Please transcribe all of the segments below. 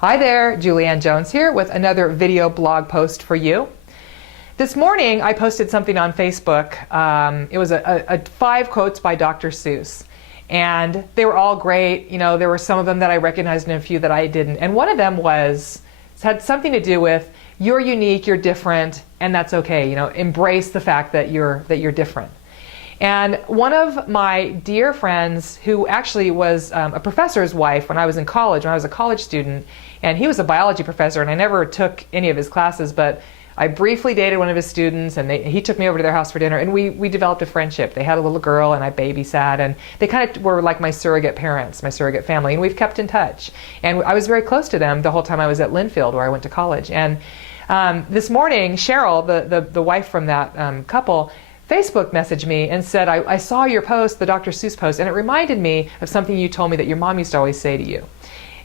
Hi there, Julianne Jones here with another video blog post for you. This morning I posted something on Facebook. It was a 5 quotes by Dr. Seuss. And they were all great. You know, there were some of them that I recognized and a few that I didn't. And one of them had something to do with you're unique, you're different, and that's okay. You know, embrace the fact that you're different. And one of my dear friends, who actually was a professor's wife when I was in college, when I was a college student, and he was a biology professor, and I never took any of his classes, but I briefly dated one of his students, and he took me over to their house for dinner, and we developed a friendship. They had a little girl, and I babysat, and they kind of were like my surrogate parents, my surrogate family, and we've kept in touch. And I was very close to them the whole time I was at Linfield, where I went to college. And this morning, Cheryl, the wife from that couple, Facebook messaged me and said, I saw your post, the Dr. Seuss post, and it reminded me of something you told me that your mom used to always say to you,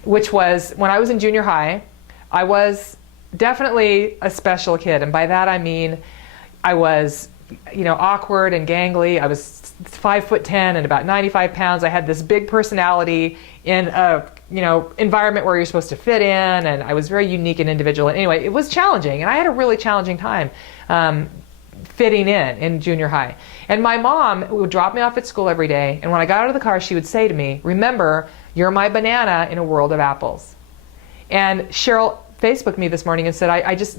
which was when I was in junior high, I was definitely a special kid. And by that I mean I was, awkward and gangly. I was 5'10" and about 95 pounds. I had this big personality in a environment where you're supposed to fit in, and I was very unique and individual. And anyway, it was challenging, and I had a really challenging time fitting in junior high. And my mom would drop me off at school every day, and when I got out of the car, she would say to me, "Remember, you're my banana in a world of apples." And Cheryl Facebooked me this morning and said,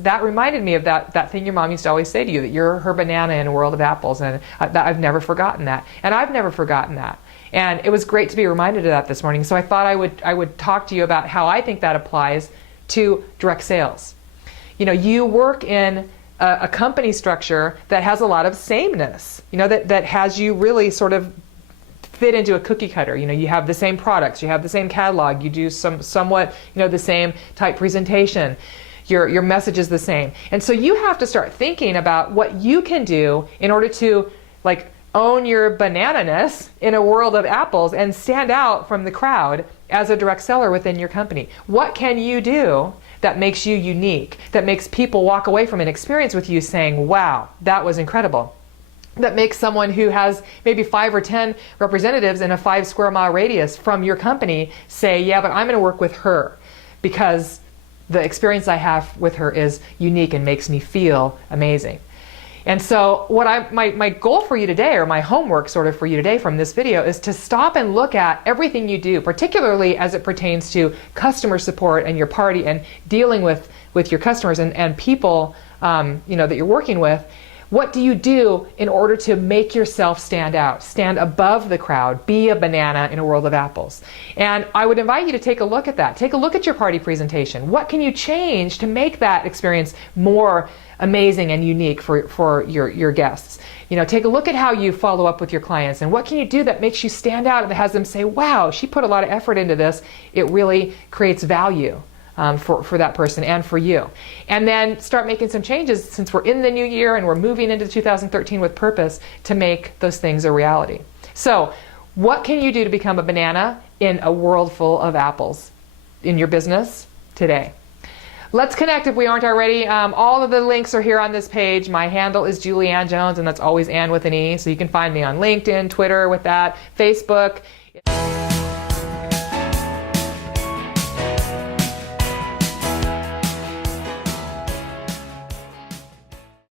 that reminded me of that thing your mom used to always say to you, that you're her banana in a world of apples, and I've never forgotten that. And I've never forgotten that. And it was great to be reminded of that this morning. So I thought I would talk to you about how I think that applies to direct sales. You work in a company structure that has a lot of sameness, that has you really sort of fit into a cookie cutter. You have the same products, you have the same catalog, you do somewhat, the same type presentation. Your message is the same. And so you have to start thinking about what you can do in order to own your banana-ness in a world of apples and stand out from the crowd as a direct seller within your company. What can you do that makes you unique, that makes people walk away from an experience with you saying, wow, that was incredible? That makes someone who has maybe 5 or 10 representatives in a 5 square mile radius from your company say, yeah, but I'm going to work with her because the experience I have with her is unique and makes me feel amazing. And so my goal for you today, or my homework sort of for you today from this video, is to stop and look at everything you do, particularly as it pertains to customer support and your party and dealing with your customers and people that you're working with. What do you do in order to make yourself stand out, stand above the crowd, be a banana in a world of apples? And I would invite you to take a look at that. Take a look at your party presentation. What can you change to make that experience more amazing and unique for your guests? Take a look at how you follow up with your clients, and what can you do that makes you stand out and that has them say, wow, she put a lot of effort into this. It really creates value for that person and for you. And then start making some changes, since we're in the new year and we're moving into 2013 with purpose, to make those things a reality. So what can you do to become a banana in a world full of apples in your business today? Let's connect if we aren't already. All of the links are here on this page. My handle is Julianne Jones, and that's always Ann with an E. So you can find me on LinkedIn, Twitter with that, Facebook.